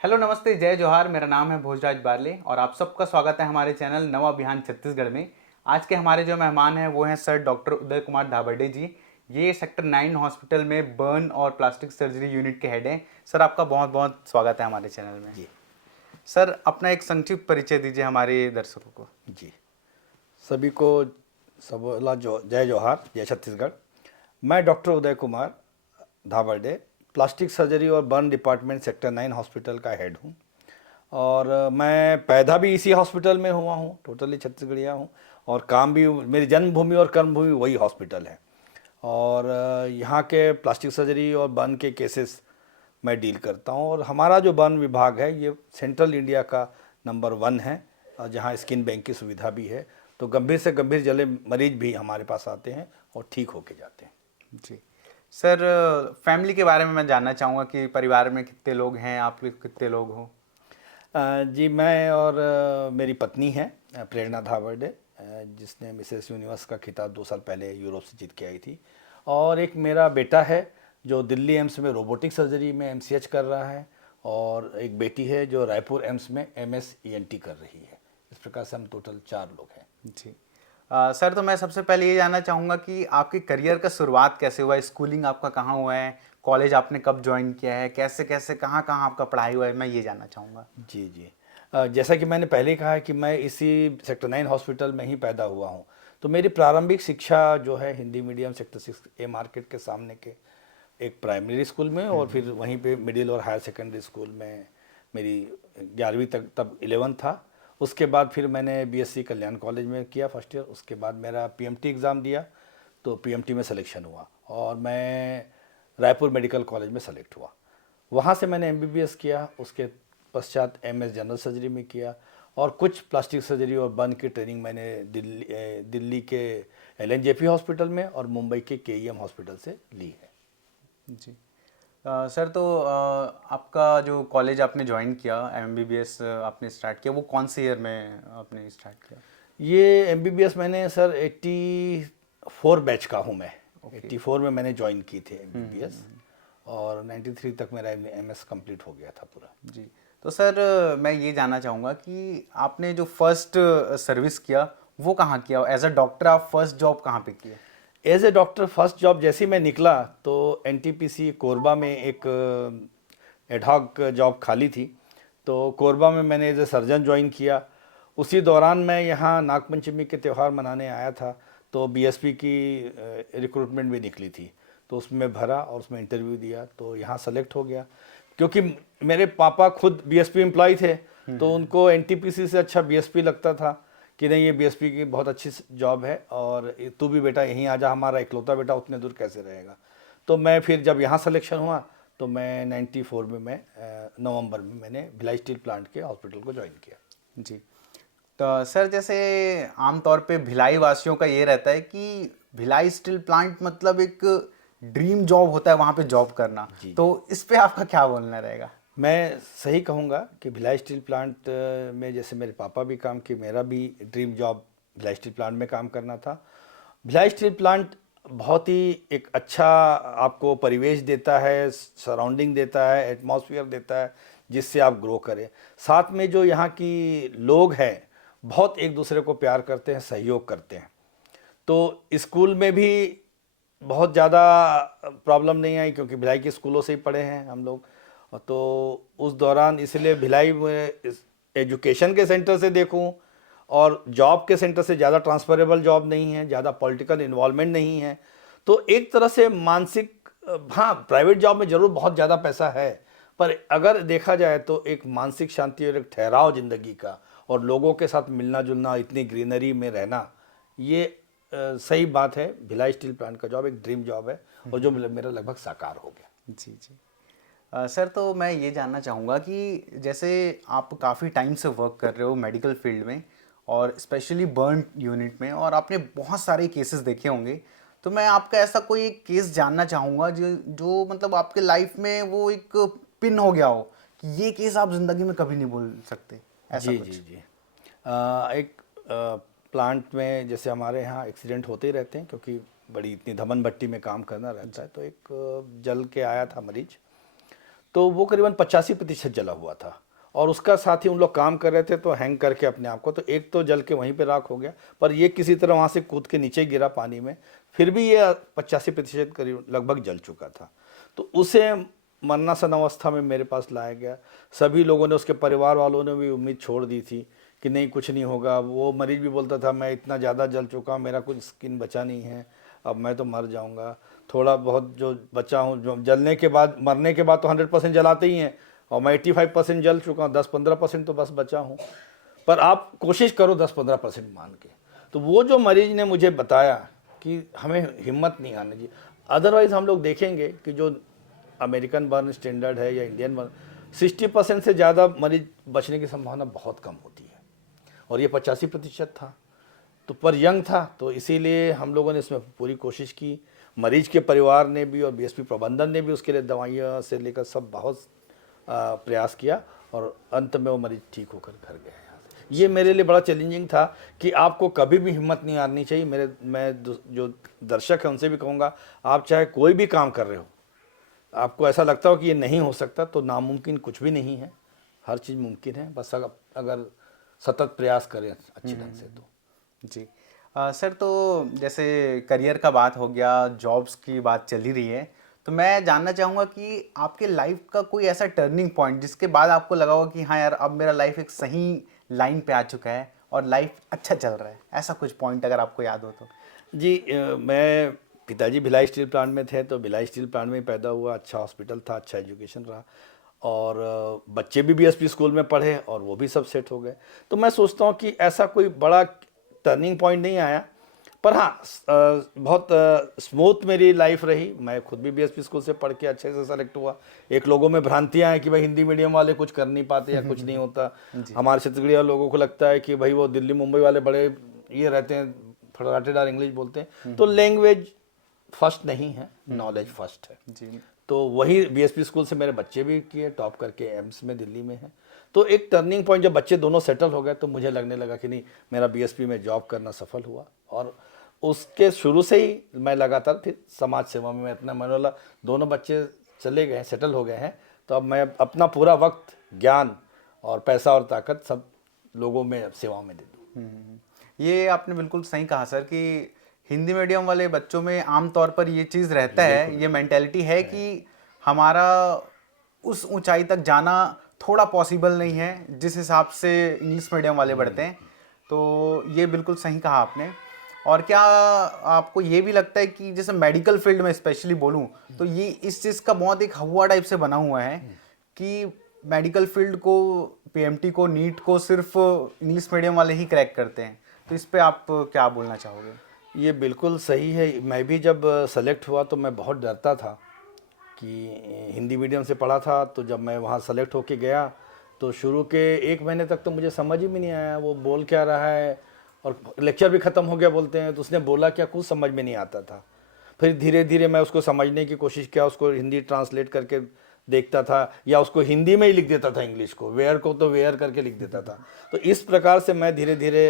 Hello नमस्ते जय जोहार। मेरा नाम है भोजराज बारले और आप सबका स्वागत है हमारे चैनल नवा अभियान छत्तीसगढ़ में। आज के हमारे जो मेहमान हैं वो हैं सर डॉक्टर उदय कुमार धाबरडे जी। ये सेक्टर 9 हॉस्पिटल में बर्न और प्लास्टिक सर्जरी यूनिट के हेड हैं। सर आपका बहुत बहुत स्वागत है हमारे चैनल में। जी। सर अपना एक संक्षिप्त परिचय दीजिए हमारे दर्शकों को। जी, सभी को सबला जो जय जोहार, जय छत्तीसगढ़। मैं doctor Uday Kumar धाबरडे plastic surgery और बर्न डिपार्टमेंट सेक्टर 9 हॉस्पिटल का हेड हूँ। और मैं पैदा भी इसी हॉस्पिटल में हुआ हूँ, टोटली छत्तीसगढ़िया हूँ। और काम भी, मेरी जन्मभूमि और कर्मभूमि वही हॉस्पिटल है। और यहाँ के प्लास्टिक सर्जरी और बर्न के केसेस मैं डील करता हूँ। और हमारा जो बर्न विभाग है ये सेंट्रल इंडिया का नंबर 1 है, और जहाँ स्किन बैंक की सुविधा भी है। तो गंभीर से गंभीर जले मरीज भी हमारे पास आते हैं और ठीक होके जाते हैं। जी सर, फैमिली के बारे में मैं जानना चाहूँगा कि परिवार में कितने लोग हैं, आप कितने लोग हो। जी, मैं और मेरी पत्नी है प्रेरणा जी धाबरडे, जिसने मिसेस यूनिवर्स का खिताब 2 साल पहले यूरोप से जीत के आई थी। और एक मेरा बेटा है जो दिल्ली एम्स में रोबोटिक सर्जरी में एमसीएच कर रहा है। और एक बेटी है जो रायपुर एम्स में एमएस ईएनटी कर रही है। इस प्रकार से हम टोटल 4 लोग हैं। जी। सर तो मैं सबसे पहले ये जानना चाहूँगा कि आपके करियर का शुरुआत कैसे हुआ, स्कूलिंग आपका कहाँ हुआ है, कॉलेज आपने कब ज्वाइन किया है, कैसे कैसे कहाँ कहाँ आपका पढ़ाई हुआ है, मैं ये जानना चाहूँगा। जी जी। जैसा कि मैंने पहले ही कहा है कि मैं इसी सेक्टर 9 हॉस्पिटल में ही पैदा हुआ हूँ। तो मेरी प्रारंभिक शिक्षा जो है Hindi medium sector 6A market के सामने के एक प्राइमरी स्कूल में, और फिर वहीं पे मिडिल और हायर सेकेंडरी स्कूल में मेरी 11वीं तक, तब 11 था। उसके बाद फिर मैंने बीएससी कल्याण कॉलेज में किया फर्स्ट ईयर। उसके बाद मेरा पीएमटी एग्ज़ाम दिया, तो पीएमटी में सिलेक्शन हुआ और मैं रायपुर मेडिकल कॉलेज में सेलेक्ट हुआ। वहाँ से मैंने एमबीबीएस किया। उसके पश्चात एमएस जनरल सर्जरी में किया, और कुछ प्लास्टिक सर्जरी और बर्न की ट्रेनिंग मैंने दिल्ली के एलएनजेपी हॉस्पिटल में और मुंबई के केईएम हॉस्पिटल से ली है। जी। सर तो आपका जो कॉलेज आपने ज्वाइन किया, एमबीबीएस आपने स्टार्ट किया, वो कौन से ईयर में आपने स्टार्ट किया। ये एमबीबीएस मैंने सर 84 बैच का हूँ मैं। ओके। 84 में मैंने ज्वाइन की थी एमबीबीएस, और 93 तक मेरा एमएस कंप्लीट हो गया था पूरा। जी। तो सर मैं ये जानना चाहूँगा कि आपने जो फर्स्ट सर्विस किया वो कहाँ किया, एज अ डॉक्टर आप फर्स्ट जॉब कहाँ पे किया। As a doctor first job जैसे ही मैं निकला तो एनटीपीसी कोरबा में एक एडहॉक जॉब खाली थी। तो कोरबा में मैंने एज ए सर्जन ज्वाइन किया। उसी दौरान मैं यहाँ नागपंचमी के त्यौहार मनाने आया था, तो बीएसपी की रिक्रूटमेंट भी निकली थी। तो उसमें भरा और उसमें इंटरव्यू दिया, तो यहाँ सेलेक्ट हो गया। क्योंकि मेरे पापा खुद बीएसपी एम्प्लॉय थे, तो उनको एनटीपीसी से अच्छा बीएसपी लगता था कि नहीं, ये बीएसपी की बहुत अच्छी जॉब है, और तू भी बेटा यहीं आ जा, हमारा इकलौता बेटा उतने दूर कैसे रहेगा। तो मैं फिर जब यहाँ सिलेक्शन हुआ तो मैं 94 में नवंबर में मैंने भिलाई स्टील प्लांट के हॉस्पिटल को ज्वाइन किया। जी। तो सर जैसे आमतौर पे भिलाई वासियों का ये रहता है कि भिलाई स्टील प्लांट मतलब एक ड्रीम जॉब होता है वहाँ पे जॉब करना, जी तो जी। इस पे आपका क्या बोलना रहेगा। मैं सही कहूँगा कि भिलाई स्टील प्लांट में जैसे मेरे पापा भी काम किए, मेरा भी dream job Bhilai steel plant में काम करना था। भिलाई स्टील प्लांट बहुत ही एक अच्छा आपको परिवेश देता है, सराउंडिंग देता है, एटमॉस्फेयर देता है, जिससे आप ग्रो करें। साथ में जो यहाँ की लोग हैं बहुत एक दूसरे को प्यार करते हैं, सहयोग करते हैं। तो स्कूल में भी बहुत ज़्यादा प्रॉब्लम नहीं आई, क्योंकि भिलाई के स्कूलों से ही पढ़े हैं हम लोग। तो उस दौरान इसलिए भिलाई में एजुकेशन के सेंटर से देखूं और जॉब के सेंटर से ज़्यादा ट्रांसफरेबल जॉब नहीं है, ज़्यादा पॉलिटिकल इन्वॉल्वमेंट नहीं है। तो एक तरह से मानसिक, हाँ प्राइवेट जॉब में ज़रूर बहुत ज़्यादा पैसा है, पर अगर देखा जाए तो एक मानसिक शांति और एक ठहराव ज़िंदगी का, और लोगों के साथ मिलना जुलना, इतनी ग्रीनरी में रहना, ये सही बात है। भिलाई स्टील प्लांट का जॉब एक ड्रीम जॉब है, और जो मेरा लगभग साकार हो गया। जी जी। सर तो मैं ये जानना चाहूँगा कि जैसे आप काफ़ी टाइम से वर्क कर रहे हो मेडिकल फील्ड में और स्पेशली बर्न यूनिट में, और आपने बहुत सारे केसेस देखे होंगे, तो मैं आपका ऐसा कोई एक केस जानना चाहूँगा जो जो मतलब आपके लाइफ में वो एक पिन हो गया हो कि ये केस आप ज़िंदगी में कभी नहीं भूल सकते, ऐसा जी जी कुछ। जी। एक प्लांट में जैसे हमारे यहाँ एक्सीडेंट होते ही रहते हैं, क्योंकि बड़ी इतनी धमन भट्टी में काम करना रहता है। तो एक जल के आया था मरीज। तो वो करीबन 85% जला हुआ था, और उसका साथ ही उन लोग काम कर रहे थे तो हैंग करके अपने आप को, तो एक तो जल के वहीं पे राख हो गया, पर ये किसी तरह वहाँ से कूद के नीचे गिरा पानी में, फिर भी ये 85% करीब लगभग जल चुका था। तो उसे मरनासन अवस्था में मेरे पास लाया गया। सभी लोगों ने, उसके परिवार वालों ने भी उम्मीद छोड़ दी थी कि नहीं कुछ नहीं होगा। वो मरीज भी बोलता था मैं इतना ज़्यादा जल चुका, मेरा कुछ स्किन बचा नहीं है, अब मैं तो मर जाऊंगा। थोड़ा बहुत जो बचा हूँ, जो जलने के बाद, मरने के बाद तो 100% जलाते ही हैं, और मैं 85% जल चुका हूँ, 10-15% तो बस बचा हूँ। पर आप कोशिश करो 10-15% मान के। तो वो जो मरीज ने मुझे बताया कि हमें हिम्मत नहीं आनी चाहिए। अदरवाइज़ हम लोग देखेंगे कि जो अमेरिकन बर्न स्टैंडर्ड है या इंडियन बर्न, 60% से ज़्यादा मरीज बचने की संभावना बहुत कम होती है, और ये 85% था। तो पर यंग था, तो इसीलिए हम लोगों ने इसमें पूरी कोशिश की। मरीज के परिवार ने भी और बीएसपी प्रबंधन ने भी उसके लिए दवाइयाँ से लेकर सब बहुत प्रयास किया, और अंत में वो मरीज ठीक होकर घर गए यहाँ से। ये मेरे लिए बड़ा चैलेंजिंग था कि आपको कभी भी हिम्मत नहीं हारनी चाहिए। मैं जो दर्शक है उनसे भी कहूँगा, आप चाहे कोई भी काम कर रहे हो, आपको ऐसा लगता हो कि ये नहीं हो सकता, तो नामुमकिन कुछ भी नहीं है, हर चीज़ मुमकिन है, बस अगर सतत प्रयास करें अच्छे ढंग से तो। जी। सर, तो जैसे करियर का बात हो गया, जॉब्स की बात चल ही रही है, तो मैं जानना चाहूँगा कि आपके लाइफ का कोई ऐसा टर्निंग पॉइंट जिसके बाद आपको लगा होगा कि हाँ यार, अब मेरा लाइफ एक सही लाइन पे आ चुका है और लाइफ अच्छा चल रहा है, ऐसा कुछ पॉइंट अगर आपको याद हो तो। जी, मैं, पिताजी भिलाई स्टील प्लांट में थे, तो भिलाई स्टील प्लांट में ही पैदा हुआ। अच्छा हॉस्पिटल था, अच्छा एजुकेशन रहा, और बच्चे भी बीएसपी स्कूल में पढ़े और वो भी सब सेट हो गए। तो मैं सोचता हूँ कि ऐसा कोई बड़ा टर्निंग पॉइंट नहीं आया, पर हाँ, बहुत स्मूथ मेरी लाइफ रही। मैं खुद भी बीएसपी स्कूल से पढ़ के अच्छे से सेलेक्ट हुआ। एक लोगों में भ्रांतियाँ हैं कि भाई हिंदी मीडियम वाले कुछ कर नहीं पाते या कुछ नहीं होता। हमारे छत्तीसगढ़ी लोगों को लगता है कि भाई वो दिल्ली मुंबई वाले बड़े ये रहते हैं, फटाटेदार इंग्लिश बोलते हैं। तो लैंग्वेज फर्स्ट नहीं है, नॉलेज फर्स्ट है। जी। तो वही बीएसपी स्कूल से मेरे बच्चे भी किए, टॉप करके एम्स में दिल्ली में है। तो एक टर्निंग पॉइंट, जब बच्चे दोनों सेटल हो गए तो मुझे लगने लगा कि नहीं, मेरा बीएसपी में जॉब करना सफल हुआ। और उसके शुरू से ही मैं लगातार फिर समाज सेवा में इतना, मैंने बोला दोनों बच्चे चले गए, सेटल हो गए हैं, तो अब मैं अपना पूरा वक्त, ज्ञान और पैसा और ताकत सब लोगों में सेवा में दे दूँ। ये आपने बिल्कुल सही कहा सर कि हिंदी मीडियम वाले बच्चों में आम तौर पर ये चीज़ रहता है, ये मेंटेलिटी है कि हमारा उस ऊंचाई तक जाना थोड़ा पॉसिबल नहीं है जिस हिसाब से इंग्लिश मीडियम वाले बढ़ते हैं। तो ये बिल्कुल सही कहा आपने। और क्या आपको ये भी लगता है कि जैसे मेडिकल फील्ड में स्पेशली बोलूं तो ये इस चीज़ का बहुत एक हवा टाइप से बना हुआ है कि मेडिकल फील्ड को, पीएमटी को, नीट को सिर्फ इंग्लिश मीडियम वाले ही क्रैक करते हैं, तो इस पे आप क्या बोलना चाहोगे? ये बिल्कुल सही है। मैं भी जब सेलेक्ट हुआ तो मैं बहुत डरता था कि हिंदी मीडियम से पढ़ा था, तो जब मैं वहाँ सेलेक्ट होके गया तो शुरू के 1 महीने तक तो मुझे समझ ही में नहीं आया वो बोल क्या रहा है, और लेक्चर भी ख़त्म हो गया बोलते हैं तो उसने बोला क्या कुछ समझ में नहीं आता था। फिर धीरे धीरे मैं उसको समझने की कोशिश किया, उसको हिंदी ट्रांसलेट करके देखता था, या उसको हिंदी में ही लिख देता था, इंग्लिश को वेयर को तो वेयर करके लिख देता था। तो इस प्रकार से मैं धीरे धीरे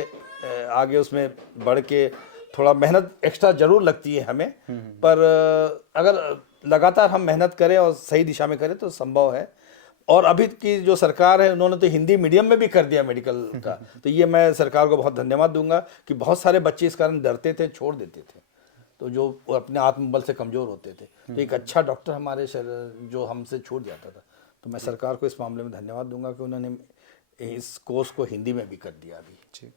आगे उसमें बढ़ के, थोड़ा मेहनत एक्स्ट्रा ज़रूर लगती है हमें, पर अगर लगातार हम मेहनत करें और सही दिशा में करें तो संभव है। और अभी की जो सरकार है उन्होंने तो हिंदी मीडियम में भी कर दिया मेडिकल का, तो ये मैं सरकार को बहुत धन्यवाद दूंगा कि बहुत सारे बच्चे इस कारण डरते थे, छोड़ देते थे, तो जो अपने आत्मबल से कमज़ोर होते थे, तो एक अच्छा डॉक्टर हमारे जो हमसे छूट जाता था। तो मैं सरकार को इस मामले में धन्यवाद दूंगा कि उन्होंने इस कोर्स को हिंदी में भी कर दिया अभी। जी।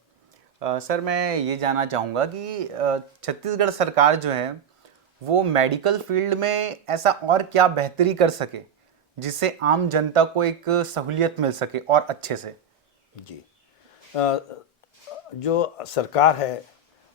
सर, मैं ये जानना चाहूँगा कि छत्तीसगढ़ सरकार जो है वो मेडिकल फील्ड में ऐसा और क्या बेहतरी कर सके जिससे आम जनता को एक सहूलियत मिल सके और अच्छे से? जी, जो सरकार है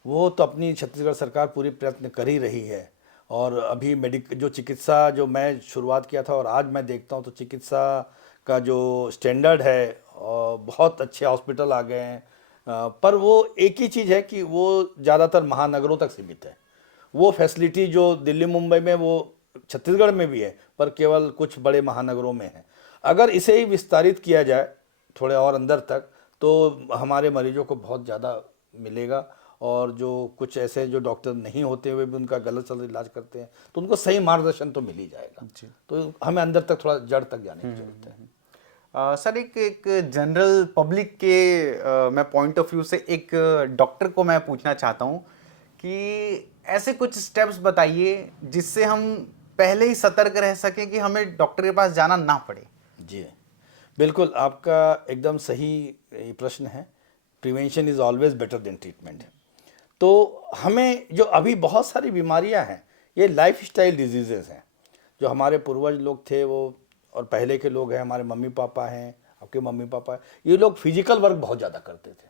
वो तो अपनी, छत्तीसगढ़ सरकार पूरी प्रयत्न कर ही रही है। और अभी जो चिकित्सा, जो मैं शुरुआत किया था और आज मैं देखता हूँ तो चिकित्सा का जो स्टैंडर्ड है, बहुत अच्छे हॉस्पिटल आ गए हैं। पर वो एक ही चीज़ है कि वो ज़्यादातर महानगरों तक सीमित है। वो फैसिलिटी जो दिल्ली मुंबई में, वो छत्तीसगढ़ में भी है, पर केवल कुछ बड़े महानगरों में है। अगर इसे ही विस्तारित किया जाए थोड़े और अंदर तक, तो हमारे मरीजों को बहुत ज़्यादा मिलेगा और जो कुछ ऐसे जो डॉक्टर नहीं होते हुए भी उनका गलत सलत इलाज करते हैं, तो उनको सही मार्गदर्शन तो मिल ही जाएगा। तो हमें अंदर तक थोड़ा जड़ तक जाने की जरूरत है। सर एक एक जनरल पब्लिक के मैं पॉइंट ऑफ व्यू से एक डॉक्टर को मैं पूछना चाहता हूँ कि ऐसे कुछ स्टेप्स बताइए जिससे हम पहले ही सतर्क रह सकें कि हमें डॉक्टर के पास जाना ना पड़े। जी बिल्कुल, आपका एकदम सही ये प्रश्न है। Prevention is always better than treatment. तो हमें जो अभी बहुत सारी बीमारियां हैं, ये लाइफ स्टाइल डिजीजेज हैं। जो हमारे पूर्वज लोग थे वो, और पहले के लोग हैं, हमारे मम्मी पापा हैं, आपके मम्मी पापा हैं, ये लोग फिजिकल वर्क बहुत ज़्यादा करते थे,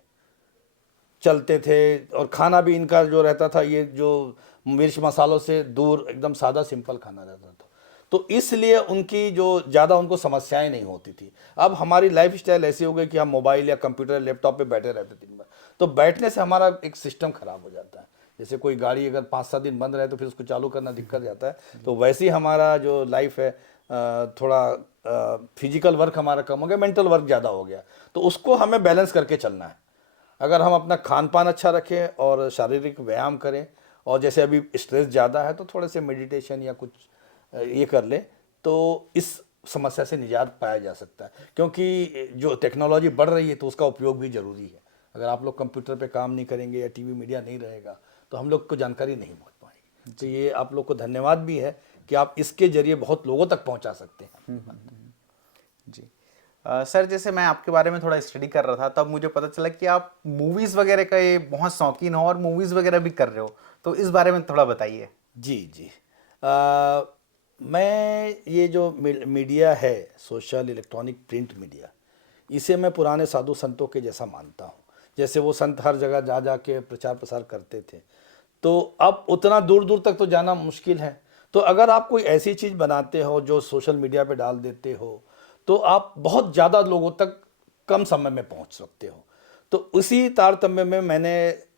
चलते थे, और खाना भी इनका जो रहता था ये जो मिर्च मसालों से दूर एकदम सादा सिंपल खाना रहता था। तो इसलिए उनकी जो ज़्यादा उनको समस्याएं नहीं होती थी। अब हमारी लाइफ स्टाइल ऐसी हो गई कि हम मोबाइल या कंप्यूटर लैपटॉप पे बैठे रहते दिन भर, तो बैठने से हमारा एक सिस्टम खराब हो जाता है। जैसे कोई गाड़ी अगर 5-7 दिन बंद रहे तो फिर उसको चालू करना दिक्कत जाता है, तो वैसे ही हमारा जो लाइफ है थोड़ा फिजिकल वर्क हमारा कम हो गया, मेंटल वर्क ज़्यादा हो गया। तो उसको हमें बैलेंस करके चलना है। अगर हम अपना खान पान अच्छा रखें और शारीरिक व्यायाम करें, और जैसे अभी स्ट्रेस ज़्यादा है तो थोड़े से मेडिटेशन या कुछ ये कर ले, तो इस समस्या से निजात पाया जा सकता है। क्योंकि जो टेक्नोलॉजी बढ़ रही है तो उसका उपयोग भी ज़रूरी है। अगर आप लोग कंप्यूटर पे काम नहीं करेंगे या टीवी मीडिया नहीं रहेगा तो हम लोग को जानकारी नहीं पहुंच पाएगी। तो ये आप लोग को धन्यवाद भी है कि आप इसके जरिए बहुत लोगों तक पहुंचा सकते हैं। जी सर, जैसे मैं आपके बारे में थोड़ा स्टडी कर रहा था तब मुझे पता चला कि आप मूवीज़ वगैरह का ये बहुत शौकीन हो और मूवीज़ वगैरह भी कर रहे हो, तो इस बारे में थोड़ा बताइए। जी जी। मैं ये जो मीडिया है, सोशल इलेक्ट्रॉनिक प्रिंट मीडिया, इसे मैं पुराने साधु संतों के जैसा मानता हूँ। जैसे वो संत हर जगह जा जा के प्रचार प्रसार करते थे, तो अब उतना दूर दूर तक तो जाना मुश्किल है। तो अगर आप कोई ऐसी चीज़ बनाते हो जो सोशल मीडिया पे डाल देते हो, तो आप बहुत ज़्यादा लोगों तक कम समय में पहुंच सकते हो। तो उसी तारतम्य में मैंने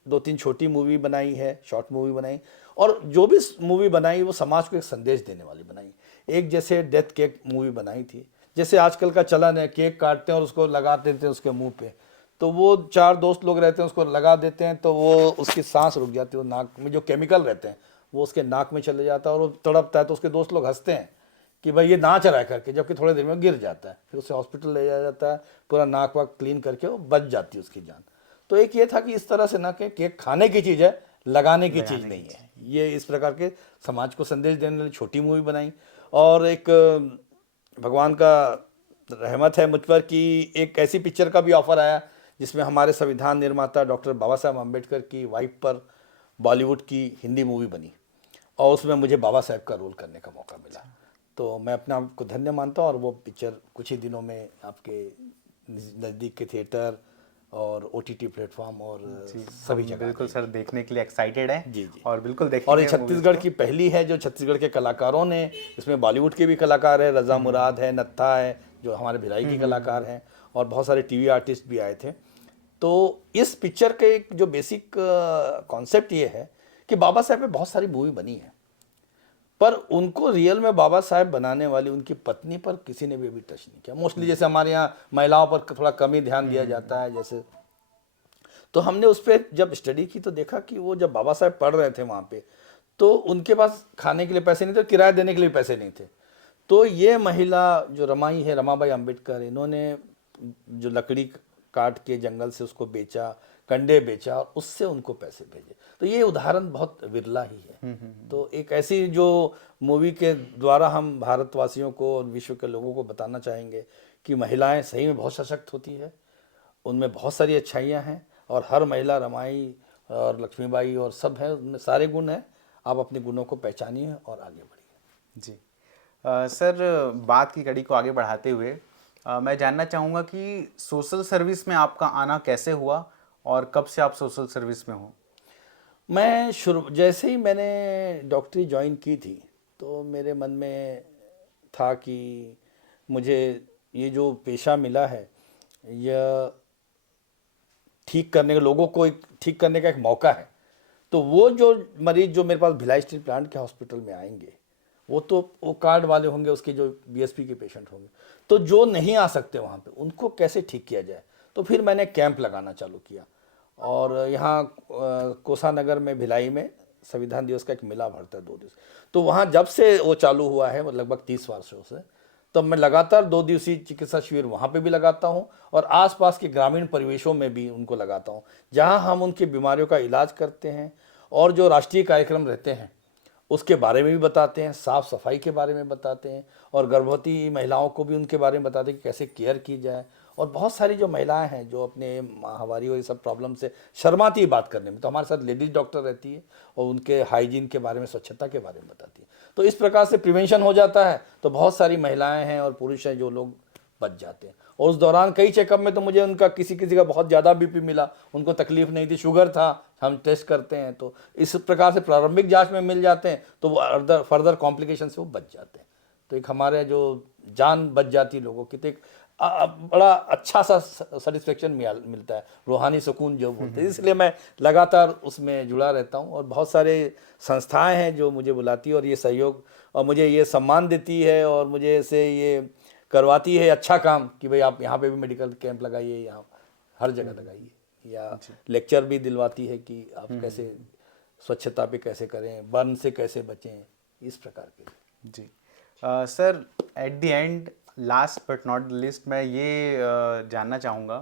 2-3 छोटी मूवी बनाई है, शॉर्ट मूवी बनाई, और जो भी मूवी बनाई वो समाज को एक संदेश देने वाली बनाई। एक जैसे डेथ केक मूवी बनाई थी, जैसे आजकल का चलन है, केक काटते हैं और उसको लगा देते हैं उसके मुंह पे, तो वो 4 दोस्त लोग रहते हैं, उसको लगा देते हैं तो वो उसकी सांस रुक जाती है, वो नाक में जो केमिकल रहते हैं वो उसके नाक में चले जाता है और वो तड़पता है। तो उसके दोस्त लोग हंसते हैं कि भाई ये नाच रहा है करके, जबकि थोड़ी देर में गिर जाता है। फिर उसे हॉस्पिटल ले जाया जाता है, पूरा नाक वाक क्लीन करके वो बच जाती है उसकी जान। तो एक ये था कि इस तरह से ना कि केक खाने की चीज़ है, लगाने की चीज़ नहीं है। ये इस प्रकार के समाज को संदेश देने वाली छोटी मूवी बनाई। और एक भगवान का रहमत है मुझ पर कि एक ऐसी पिक्चर का भी ऑफर आया जिसमें हमारे संविधान निर्माता डॉक्टर बाबा साहब अम्बेडकर की वाइफ पर बॉलीवुड की हिंदी मूवी बनी, और उसमें मुझे बाबा साहब का रोल करने का मौका मिला। तो मैं अपने आप को धन्य मानता हूँ, और वो पिक्चर कुछ ही दिनों में आपके नज़दीक के थिएटर और OTT प्लेटफॉर्म और सभी जगह। बिल्कुल सर, देखने के लिए एक्साइटेड है। जी जी। और बिल्कुल देखेंगे। और ये छत्तीसगढ़ की पहली है जो छत्तीसगढ़ के कलाकारों ने, इसमें बॉलीवुड के भी कलाकार है, रज़ा मुराद है, नत्था है जो हमारे भिलाई के कलाकार हैं, और बहुत सारे टीवी आर्टिस्ट भी आए थे। तो इस पिक्चर के एक जो बेसिक कॉन्सेप्ट ये है कि बाबा साहब पे बहुत सारी मूवी बनी है, पर उनको रियल में बाबा साहब बनाने वाली उनकी पत्नी पर किसी ने भी अभी टच नहीं किया। मोस्टली जैसे हमारे यहाँ महिलाओं पर थोड़ा कम ही ध्यान दिया जाता है जैसे। तो हमने उस पर जब स्टडी की तो देखा कि वो जब बाबा साहब पढ़ रहे थे वहाँ पे, तो उनके पास खाने के लिए पैसे नहीं थे, किराया देने के लिए पैसे नहीं थे। तो ये महिला जो रमाई है, रमाबाई अम्बेडकर, इन्होंने जो लकड़ी काट के जंगल से उसको बेचा, कंडे बेचा, और उससे उनको पैसे भेजे। तो ये उदाहरण बहुत विरला ही है। तो एक ऐसी जो मूवी के द्वारा हम भारतवासियों को और विश्व के लोगों को बताना चाहेंगे कि महिलाएं सही में बहुत सशक्त होती है, उनमें बहुत सारी अच्छाइयाँ हैं, और हर महिला रमाई और लक्ष्मीबाई और सब है, उनमें सारे गुण हैं। आप अपने गुणों को पहचानिए और आगे बढ़िए। जी सर, बात की कड़ी को आगे बढ़ाते हुए मैं जानना चाहूँगा कि सोशल सर्विस में आपका आना कैसे हुआ और कब से आप सोशल सर्विस में हो? मैं जैसे ही मैंने डॉक्टरी ज्वाइन की थी तो मेरे मन में था कि मुझे ये जो पेशा मिला है, यह ठीक करने का, लोगों को एक ठीक करने का एक मौका है। तो वो जो मरीज जो मेरे पास भिलाई स्टील प्लांट के हॉस्पिटल में आएंगे, वो कार्ड वाले होंगे, उसके जो BSP के पेशेंट होंगे, तो जो नहीं आ सकते वहाँ पे उनको कैसे ठीक किया जाए। तो फिर मैंने कैंप लगाना चालू किया, और यहाँ कोसा नगर में भिलाई में संविधान दिवस का एक मेला भरता है 2 दिवस। तो वहाँ जब से वो चालू हुआ है, मतलब लगभग 30 वर्षों से, तब मैं लगातार 2 दिवसीय चिकित्सा शिविर वहाँ पे भी लगाता हूँ और आसपास के ग्रामीण परिवेशों में भी उनको लगाता हूँ, जहाँ हम उनकी बीमारियों का इलाज करते हैं और जो राष्ट्रीय कार्यक्रम रहते हैं उसके बारे में भी बताते हैं, साफ़ सफाई के बारे में बताते हैं और गर्भवती महिलाओं को भी उनके बारे में बताते हैं कि कैसे केयर की जाए। और बहुत सारी जो महिलाएं हैं जो अपने माहवारी और ये सब प्रॉब्लम से शर्माती है बात करने में, तो हमारे साथ लेडीज डॉक्टर रहती है और उनके हाइजीन के बारे में, स्वच्छता के बारे में बताती है। तो इस प्रकार से प्रिवेंशन हो जाता है, तो बहुत सारी महिलाएं हैं और पुरुष हैं जो लोग बच जाते हैं। और उस दौरान कई चेकअप में तो मुझे उनका किसी किसी का बहुत ज़्यादा बीपी मिला, उनको तकलीफ नहीं थी, शुगर था, हम टेस्ट करते हैं तो इस प्रकार से प्रारंभिक जांच में मिल जाते हैं, तो वो फर्दर कॉम्प्लिकेशन से वो बच जाते हैं। तो एक हमारे जो जान बच जाती लोगों की, तो एक बड़ा अच्छा सा सेटिस्फेक्शन मिलता है, रूहानी सुकून जो बोलते हैं। इसलिए मैं लगातार उसमें जुड़ा रहता हूँ और बहुत सारे संस्थाएं हैं जो मुझे बुलाती है और ये सहयोग और मुझे ये सम्मान देती है और मुझे ऐसे ये करवाती है अच्छा काम कि भाई आप यहाँ पे भी मेडिकल कैंप लगाइए, यहाँ हर जगह लगाइए, या लेक्चर भी दिलवाती है कि आप कैसे स्वच्छता पे कैसे करें, बर्न से कैसे बचें, इस प्रकार के। जी sir, at the end, last but not the list, मैं ये जानना चाहूँगा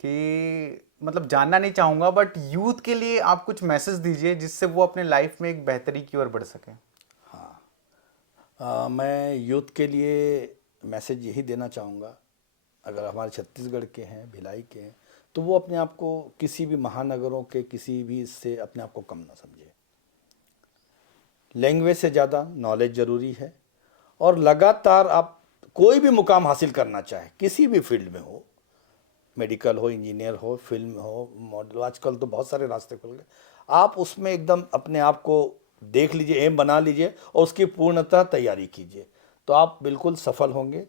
कि मतलब जानना नहीं चाहूँगा बट यूथ के लिए आप कुछ मैसेज दीजिए जिससे वो अपने लाइफ में एक बेहतरी की ओर बढ़ सकें। मैं यूथ के लिए मैसेज यही देना चाहूँगा, अगर हमारे छत्तीसगढ़ के हैं, भिलाई के हैं, तो वो अपने आप को किसी भी महानगरों के किसी भी इससे अपने आप को कम ना समझे। लैंग्वेज से ज़्यादा नॉलेज ज़रूरी है और लगातार आप कोई भी मुकाम हासिल करना चाहे, किसी भी फील्ड में हो, मेडिकल हो, इंजीनियर हो, फिल्म हो, मॉडल, आजकल तो बहुत सारे रास्ते खुल गए, आप उसमें एकदम अपने आप को देख लीजिए, एम बना लीजिए और उसकी पूर्णतः तैयारी कीजिए, तो आप बिल्कुल सफल होंगे।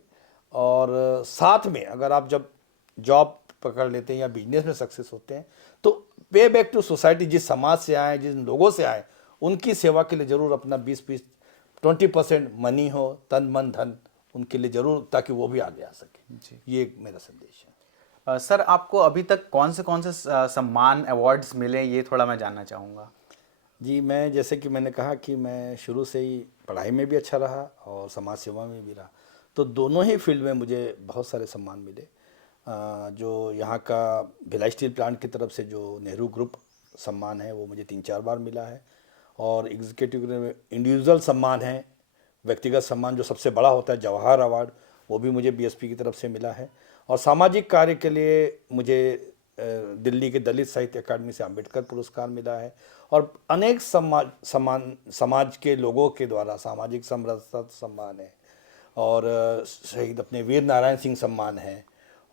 और साथ में अगर आप जब जॉब पकड़ लेते हैं या बिजनेस में सक्सेस होते हैं, तो पे बैक टू सोसाइटी, जिस समाज से आए, जिन लोगों से आए, उनकी सेवा के लिए ज़रूर अपना 20% मनी हो, तन मन धन, उनके लिए ज़रूर, ताकि वो भी आगे आ सके। ये एक मेरा संदेश है। सर, आपको अभी तक कौन से सम्मान, अवार्ड्स मिले, ये थोड़ा मैं जानना चाहूँगा। जी, मैं जैसे कि मैंने कहा कि मैं शुरू से ही पढ़ाई में भी अच्छा रहा और समाज सेवा में भी रहा, तो दोनों ही फील्ड में मुझे बहुत सारे सम्मान मिले। जो यहाँ का भिलाई स्टील प्लांट की तरफ से जो नेहरू ग्रुप सम्मान है वो मुझे 3-4 बार मिला है, और एग्जीक्यूटिव में इंडिविजुअल सम्मान है, व्यक्तिगत सम्मान जो सबसे बड़ा होता है, जवाहर अवार्ड, वो भी मुझे बीएसपी की तरफ से मिला है। और सामाजिक कार्य के लिए मुझे दिल्ली के दलित साहित्य अकादमी से अम्बेडकर पुरस्कार मिला है, और अनेक समाज के लोगों के द्वारा सामाजिक समरसता सम्मान है, और शहीद अपने वीर नारायण सिंह सम्मान है,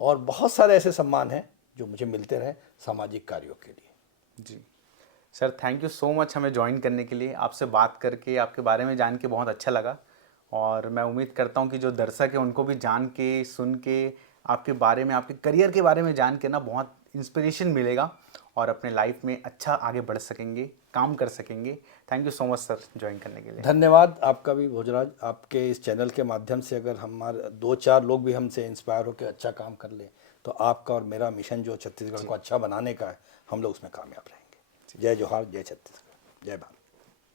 और बहुत सारे ऐसे सम्मान हैं जो मुझे मिलते रहे सामाजिक कार्यों के लिए। जी sir, thank you so much हमें ज्वाइन करने के लिए। आपसे बात करके, आपके बारे में जान के बहुत अच्छा लगा, और मैं उम्मीद करता हूँ कि जो दर्शक है उनको भी जान के, सुन के, आपके बारे में, आपके करियर के बारे में जान के ना बहुत इंस्पिरेशन मिलेगा और अपने लाइफ में अच्छा आगे बढ़ सकेंगे, काम कर सकेंगे। Thank you so much sir join करने के लिए। धन्यवाद आपका भी भोजराज। आपके इस चैनल के माध्यम से अगर हमारे 2-4 लोग भी हमसे इंस्पायर होकर अच्छा काम कर ले, तो आपका और मेरा मिशन जो छत्तीसगढ़ को अच्छा बनाने का है, हम लोग उसमें कामयाब रहेंगे। जय जोहार, जय छत्तीसगढ़, जय भारत।